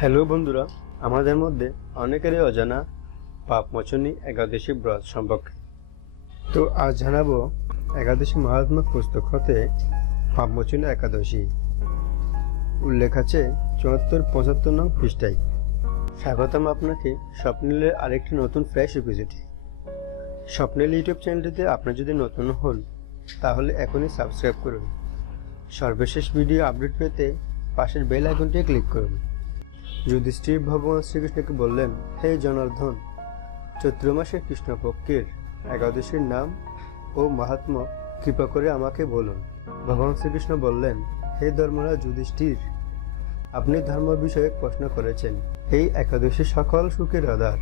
Hello বন্ধুরা, আমাদের মধ্যে অনেকেরই অজানা পাপমোচনী একাদশী ব্রত সম্পর্কে। তো আজ জানাবো একাদশী মহাত্মা পুস্তক হতে পাপমোচনী একাদশী উল্লেখ আছে 74-75 নং পৃষ্ঠায়। স্বাগতম আপনাকে স্বপ্নিলের আরেকটি নতুন ফ্রেশ এপিসোডে। স্বপ্নিল ইউটিউব চ্যানেলটিতে আপনি যদি নতুন হন তাহলে এখনই সাবস্ক্রাইব করুন। সর্বশেষ ভিডিও আপডেট পেতে পাশের বেল আইকনটি ক্লিক করুন। যুধিষ্ঠির ভগবান শ্রীকৃষ্ণকে বললেন, হে জনার্দন, চৈত্র মাসের কৃষ্ণপক্ষের একাদশীর নাম ও মাহাত্ম্য কৃপা করে আমাকে বলুন। ভগবান শ্রীকৃষ্ণ বললেন, হে ধর্মরাজ যুধিষ্ঠির, আপনি ধর্ম বিষয়ে প্রশ্ন করেছেন। এই একাদশী সকল সুখের আধার,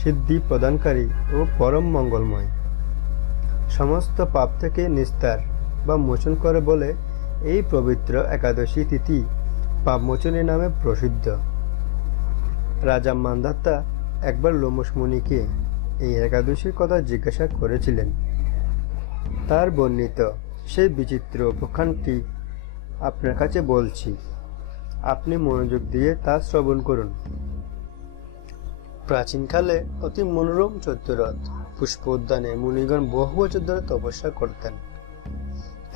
সিদ্ধি প্রদানকারী ও পরম মঙ্গলময়, সমস্ত পাপ থেকে নিস্তার বা মোচন করে বলে এই পবিত্র একাদশী তিথি পাপমোচনী নামে প্রসিদ্ধ। রাজা মান্ধাতা একবার লোমশ মুনিকে এই একাদশীর কথা জিজ্ঞাসা করেছিলেন। তার বর্ণিত সেই বিচিত্র উপাখ্যানটি আপনার কাছে বলছি, আপনি মনোযোগ দিয়ে তা শ্রবণ করুন। প্রাচীনকালে অতি মনোরম চৈত্ররথ পুষ্প উদ্যানে মুনিগণ বহু বছর ধরে তপস্যা করতেন।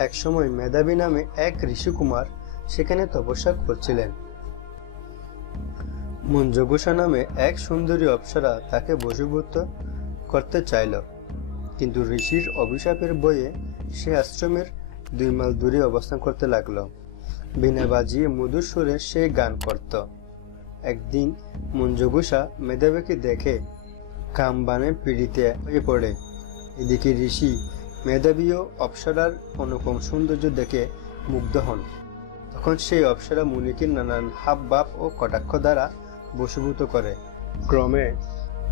এক সময় মেধাবী নামে এক ঋষিকুমার সেখানে তপস্যা করছিলেন। মঞ্জুগুষা নামে এক সুন্দরী অপ্সরা তাকে বশীভূত করতে চাইল, কিন্তু ঋষির অভিশাপের বয়ে সে আশ্রমের 2 মাইল দূরে অবস্থান করতে লাগল। বীণা বাজিয়ে মধুর সুরে সে গান করত। একদিন মঞ্জুগুষা মেধাবীকে দেখে কামবানে পীড়িত হয়ে পড়ে। এদিকে ঋষি মেধাবী ও অপ্সরার অনুপম সৌন্দর্য দেখে মুগ্ধ হন। তখন সেই অপ্সরা মুনিকে নানান হাব ভাব ও কটাক্ষ দ্বারা বশীভূত করে। ক্রমে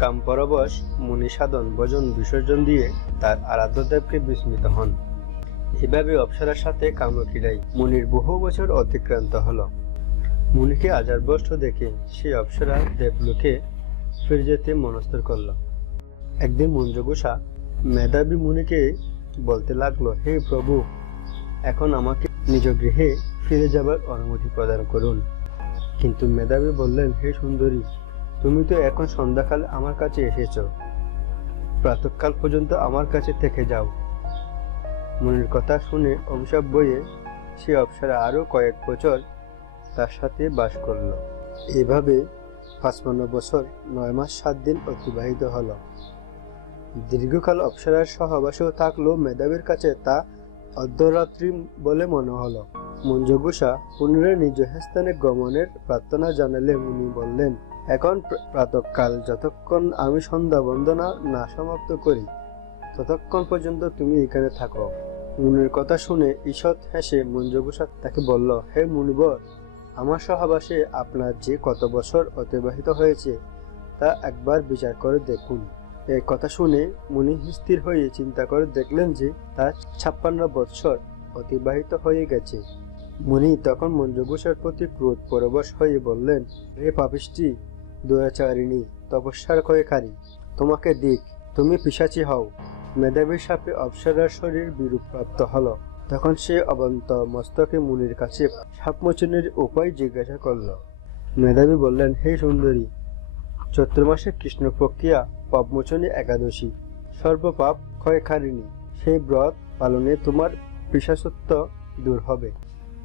কামপরবশ মুনি সাধন ভজন বিসর্জন দিয়ে তার আরাধ্য দেবকে বিস্মিত হন। এভাবে অপ্সরার সাথে কামক্রীড়ায় মুনির বহু বছর অতিক্রান্ত হল। মুনিকে আজারভস্ত দেখে সেই অপ্সরা দেবলোকে ফিরে যেতে মনস্থির করল। একদিন মঞ্জুগুষা মেধাবী মুনিকে বলতে লাগলো, হে প্রভু, এখন আমাকে নিজ গৃহে ফিরে যাবার অনুমতি প্রদান করুন। কিন্তু মেধাবী বললেন, হে সুন্দরী, তুমি তো এখন সন্ধ্যাকালে আমার কাছে এসেছ, প্রাতঃকাল পর্যন্ত আমার কাছে থেকে যাও। মুনির কথা শুনে অভিশাপ বয়ে সে অপ্সরা আরো কয়েক বছর তার সাথে বাস করল। এভাবে 55 বছর 9 মাস 7 দিন অতিবাহিত হল। দীর্ঘকাল অপ্সরার সহবাসেও থাকলেও মেধাবীর কাছে তা অর্ধরাত্রি বলে মনে হলো। মঞ্জুগুষা পুনরায় নিজ স্থানে গমনের প্রার্থনা জানালে মুনি বললেন, এখন প্রাতঃকাল, যতক্ষণ আমি সন্ধ্যা বন্দনা না সমাপ্ত করি ততক্ষণ পর্যন্ত তুমি এখানে থাকো। মুনির কথা শুনে ঈষৎ হেসে মঞ্জুগুষা তাকে বলল, হে মুনিবর, আমার সহবাসে আপনার যে কত বছর অতিবাহিত হয়েছে তা একবার বিচার করে দেখুন। এই কথা শুনে মুনি স্থির হয়ে চিন্তা করে দেখলেন যে তার 56 বছর অতিবাহিত হয়ে গেছে। মুনি তখন মঞ্জুগুষার প্রতি ক্রোধ পরবশ হয়ে বললেন, হে পাপিষ্টি, দয়াচারিণী, তপস্যার ক্ষয়কারী, তোমাকে দিক, তুমি পিশাচী হও। মেধাবীর সাপে অপ্সরার শরীর বিরূপ প্রাপ্ত হল। তখন সে অবন্ত মস্তকে মুনির কাছে সাপমোচনের উপায় জিজ্ঞাসা করল। মেধাবী বললেন, হে সুন্দরী, চৈত্র মাসে কৃষ্ণপক্ষিয়া পাপমোচনী একাদশী সর্বপাপ ক্ষয়কারিণী, সেই ব্রত পালনে তোমার পিশাচত্ব দূর হবে।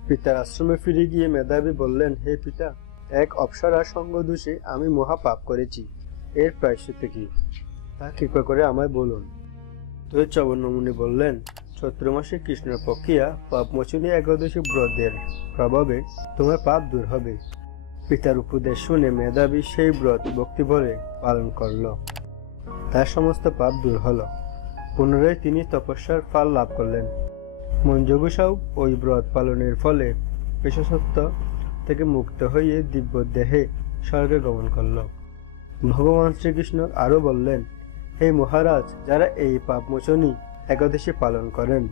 পিতার আশ্রমে ফিরে গিয়ে মেধাবী বললেন, হে পিতা, এক অপ্সরার সঙ্গ দোষে আমি মহা পাপ করেছি, এর প্রায়শ্চিত্ত কি তা কৃপা করে আমায় বলুন। চৈত্রবর্ণ মুনি বললেন, চৈত্র মাসে কৃষ্ণপক্ষিয়া পাপমোচনী একাদশী ব্রতের প্রভাবে তোমার পাপ দূর হবে। পিতার উপদেশ শুনে মেধাবী সেই ব্রত ভক্তি ভরে পালন করল। তার সমস্ত পাপ দূর হল। পুনরায় তিনি তপস্যার ফল লাভ করলেন। মঞ্জুগুষাও ওই ব্রত পালনের ফলে পেশাসত্ব থেকে মুক্ত হয়ে দিব্য দেহে স্বর্গে গমন করল। ভগবান শ্রীকৃষ্ণ আরো বললেন, হে মহারাজ, যারা এই পাপমোচনী একাদশী পালন করেন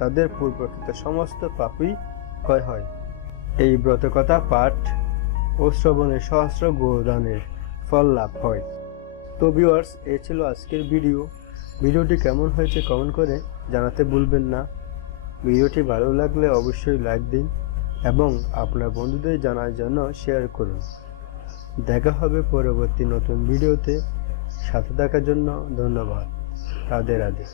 তাদের পূর্বকৃত সমস্ত পাপই ক্ষয় হয়। এই ব্রতকথা পাঠ ও শ্রবণে সহস্র গোদানের ফল লাভ হয়। তো ভিউয়ার্স, এই ছিল আজকের ভিডিওটি কেমন হয়েছে কমেন্ট করে জানাতে ভুলবেন না। ভিডিওটি ভালো লাগলে অবশ্যই লাইক দিন এবং আপনার বন্ধুদের জানার জন্য শেয়ার করুন। দেখা হবে পরবর্তী নতুন ভিডিওতে। সাথে থাকার জন্য ধন্যবাদ। রাধে রাধে।